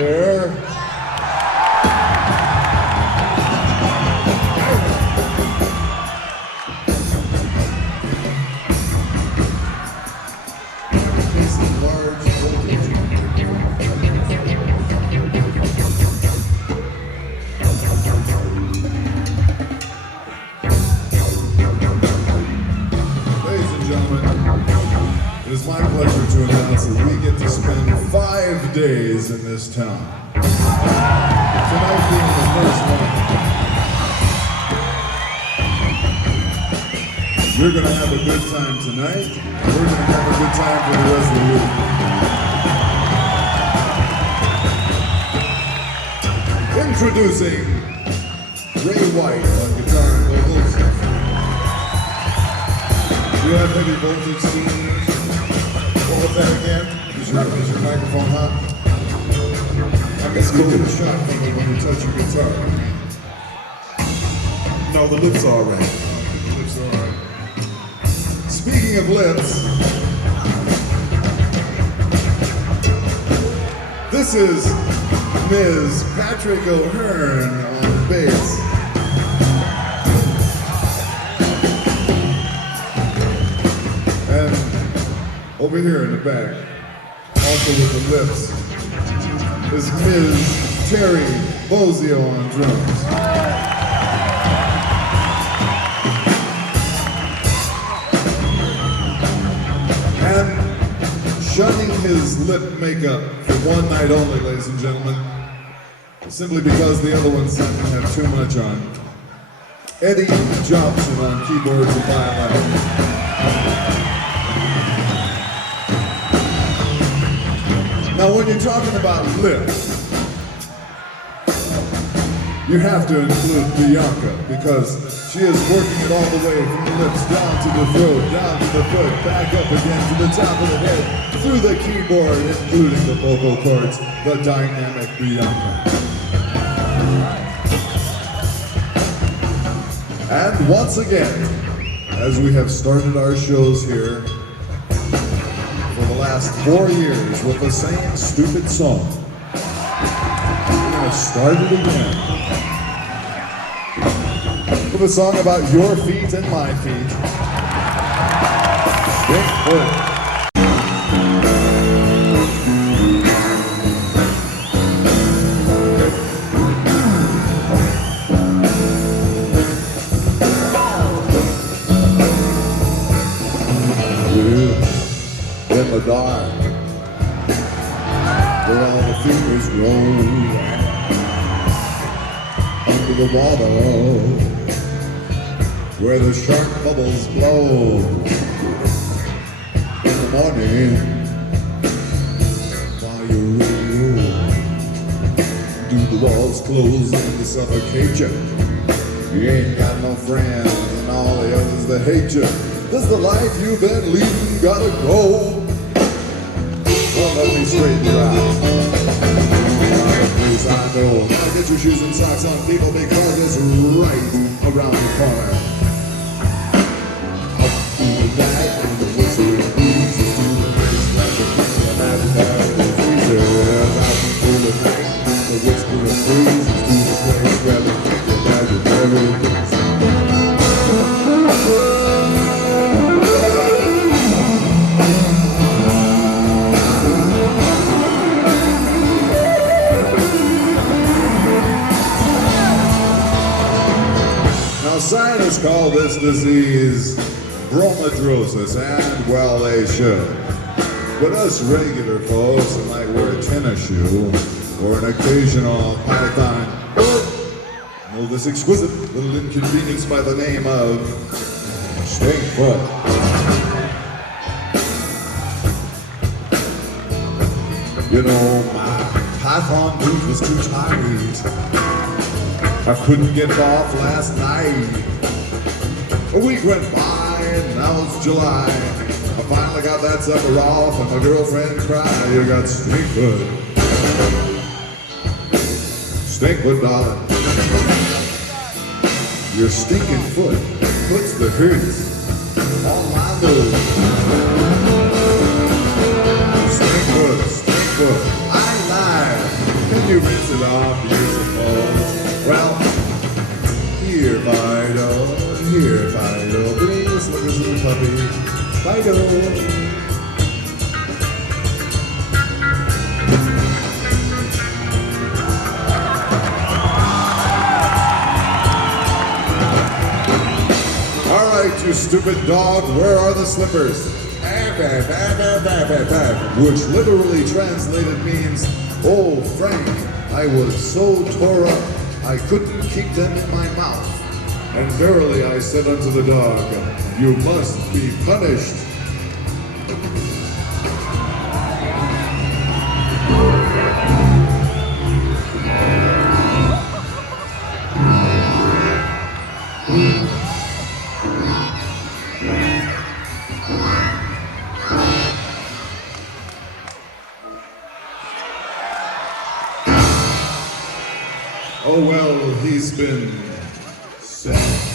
there. It is my pleasure to announce that we get to spend 5 days in this town. Tonight being the first one. You're going to have a good time tonight. We're going to have a good time for the rest of the week. Introducing Ray White on guitar and vocals. Do you have heavy voltage seniors? What was that again? Is your microphone hot? I guess you get a shot from it when you touch your guitar. No, the lips are alright. The lips are alright. Speaking of lips, this is Ms. Patrick O'Hearn on bass. And over here in the back, also with the lips, is Ms. Terry Bozzio on drums. And shunning his lip makeup for one night only, ladies and gentlemen, simply because the other ones seem to have too much on. Eddie Jobson on keyboards and violin. Now, when you're talking about lips, you have to include Bianca, because she is working it all the way from the lips down to the throat, down to the foot, back up again to the top of the head, through the keyboard, including the vocal cords, the dynamic Bianca. And once again, as we have started our shows here, for the last 4 years with the same stupid song, we're going to start it again with a song about your feet and my feet. Stink foot. In the dark, where all the fingers grow, under the water, where the shark bubbles blow. In the morning, while you're radio, do the walls close and they suffocate you? You ain't got no friends and all the others that hate you. Does the life you've been leading gotta go? Well, let me straighten your eyes. Please, I know. Gotta get your shoes and socks on, people, because it's right around the corner. Up through the night, and the whistling breezes through the race, like the people imaginary diseases. Out through the night, the whispering breezes through the place where the people imaginary diseases. Scientists call this disease bromidrosis, and well, they should. But us regular folks that might wear a tennis shoe or an occasional python know this exquisite little inconvenience by the name of stink foot. You know, my python boot was too tight. I couldn't get it off last night. A week went by and now it's July. I finally got that sucker off and my girlfriend cried, you got stink foot. Stink foot, darling. Your stinking foot puts the hurts on my nose. Stink foot, I ain't lying. you rinse it off, you suppose. Well, here, Fido, bring the slippers to the puppy. Fido. You stupid dog, where are the slippers? Which literally translated means, oh Frank, I was so tore up, I couldn't keep them in my mouth. And verily I said unto the dog, you must be punished. Oh well, he's been set.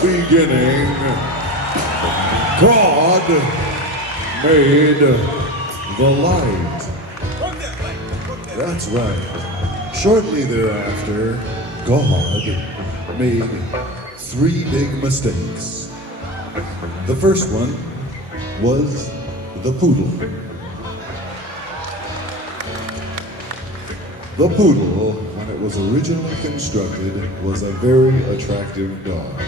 Beginning, God made the light. That's right. Shortly thereafter, God made three big mistakes. The first one was the poodle. The poodle, when it was originally constructed, was a very attractive dog.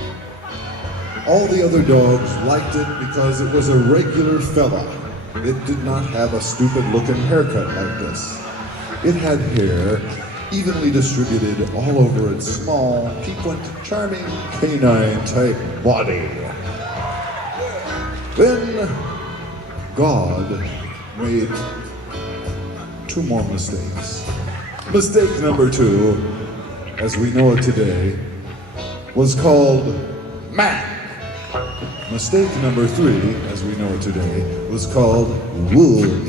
All the other dogs liked it because it was a regular fella. It did not have a stupid-looking haircut like this. It had hair evenly distributed all over its small, piquant, charming, canine-type body. Then God made two more mistakes. Mistake number two, as we know it today, was called man. Mistake number three, as we know it today, was called woman.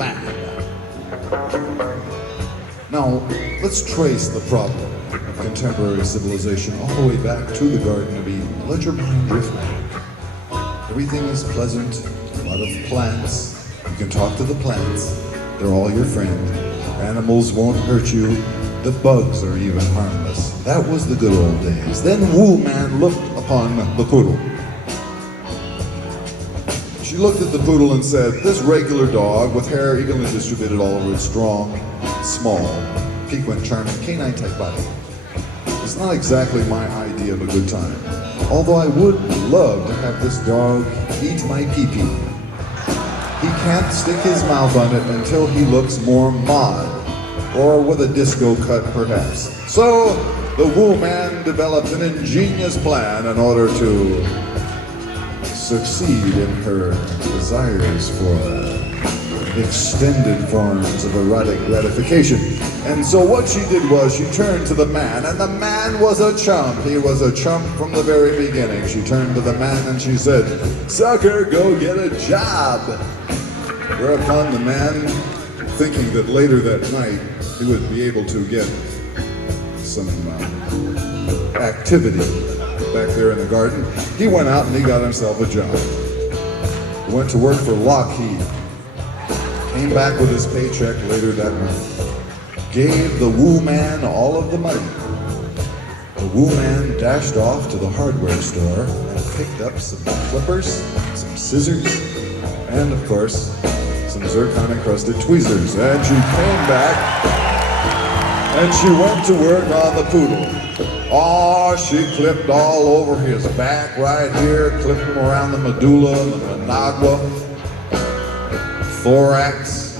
Now, let's trace the problem of contemporary civilization all the way back to the Garden of Eden. Let your mind drift back. Everything is pleasant, a lot of plants. You can talk to the plants. They're all your friend. Animals won't hurt you. The bugs are even harmless. That was the good old days. Then Woo Man looked upon the poodle. She looked at the poodle and said, "This regular dog with hair evenly distributed all over its strong, small, piquant, charming, canine-type body is not exactly my idea of a good time. Although I would love to have this dog eat my pee-pee. He can't stick his mouth on it until he looks more mod, or with a disco cut perhaps. So the Woo Man developed an ingenious plan in order to succeed in her desires for extended forms of erotic gratification. And so what she did was she turned to the man, and the man was a chump. He was a chump from the very beginning. She turned to the man and she said, "Sucker, go get a job." Whereupon the man, thinking that later that night he would be able to get some activity back there in the garden, he went out and he got himself a job. He went to work for Lockheed, came back with his paycheck later that night, gave the Woo Man all of the money. The Woo Man dashed off to the hardware store and picked up some clippers, some scissors, and of course, some zircon-encrusted tweezers. And she came back and she went to work on the poodle. Oh, she clipped all over his back right here, clipped him around the medulla, the managua, thorax,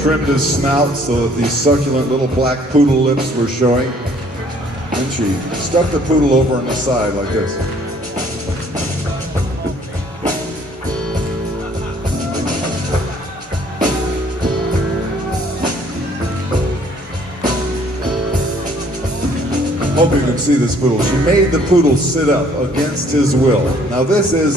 trimmed his snout so that these succulent little black poodle lips were showing. And she stuck the poodle over on the side like this. Hope you can see this poodle. She made the poodle sit up against his will. Now this is,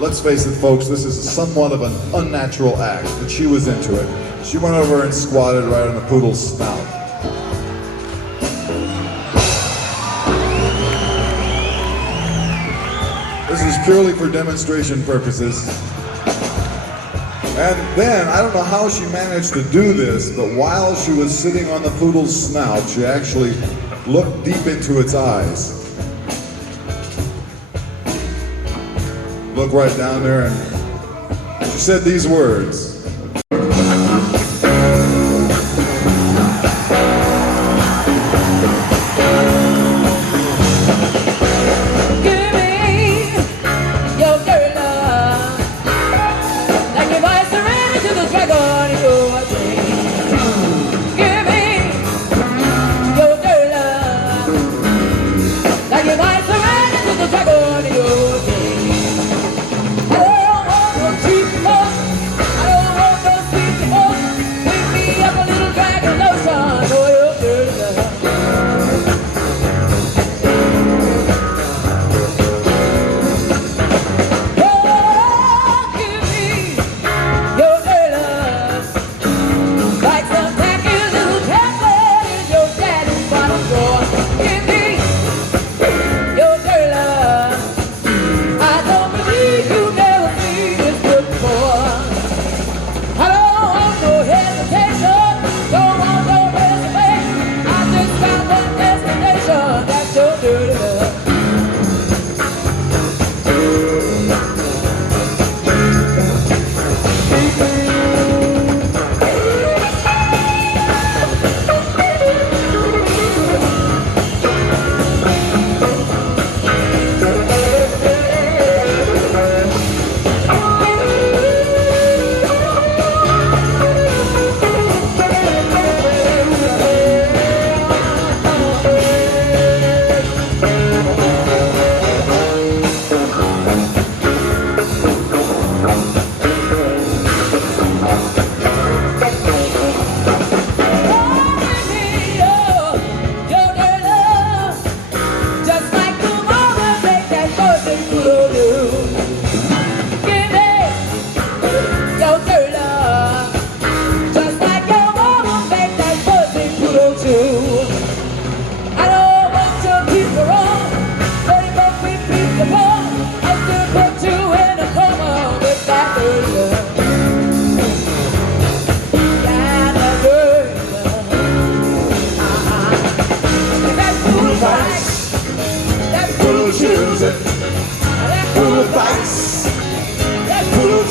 let's face it folks, this is somewhat of an unnatural act, but she was into it. She went over and squatted right on the poodle's snout. This is purely for demonstration purposes. And then, I don't know how she managed to do this, but while she was sitting on the poodle's snout, she actually looked deep into its eyes. Look right down there, and she said these words.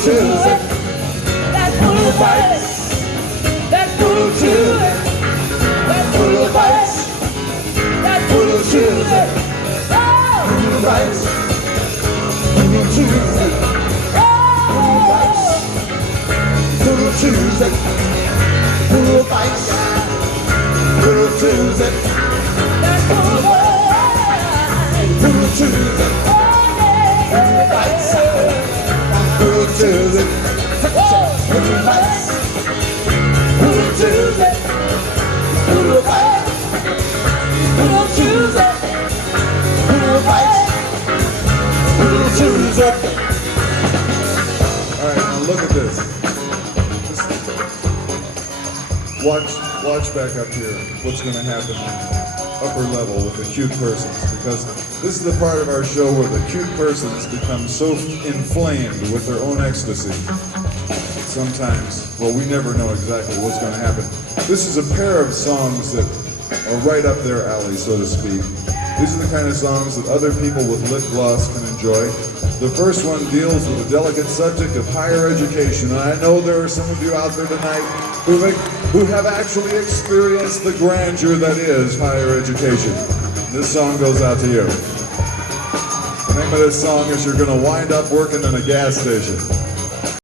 choose it. That poodle bites. That poodle chews it. That poodle bites. That poodle chews it. Poodle bites. Poodle chews it. Poodle bites. Poodle chews it. Poodle bites. Poodle chews it. That poodle bites. Poodle chews it. Poodle bites. Poodle chews it. Poodle bites. Poodle chews it. Poodle bites. Poodle chews it. Poodle bites. Poodle chews it. All right, now look at this. Watch back up here. What's going to happen upper level with the cute persons, because this is the part of our show where the cute persons become so inflamed with their own ecstasy. Sometimes, well, we never know exactly what's going to happen. This is a pair of songs that are right up their alley, so to speak. These are the kind of songs that other people with lip gloss can enjoy. The first one deals with the delicate subject of higher education, and I know there are some of you out there tonight who have actually experienced the grandeur that is higher education. This song goes out to you. The name of this song is You're Gonna Wind Up Working in a Gas Station.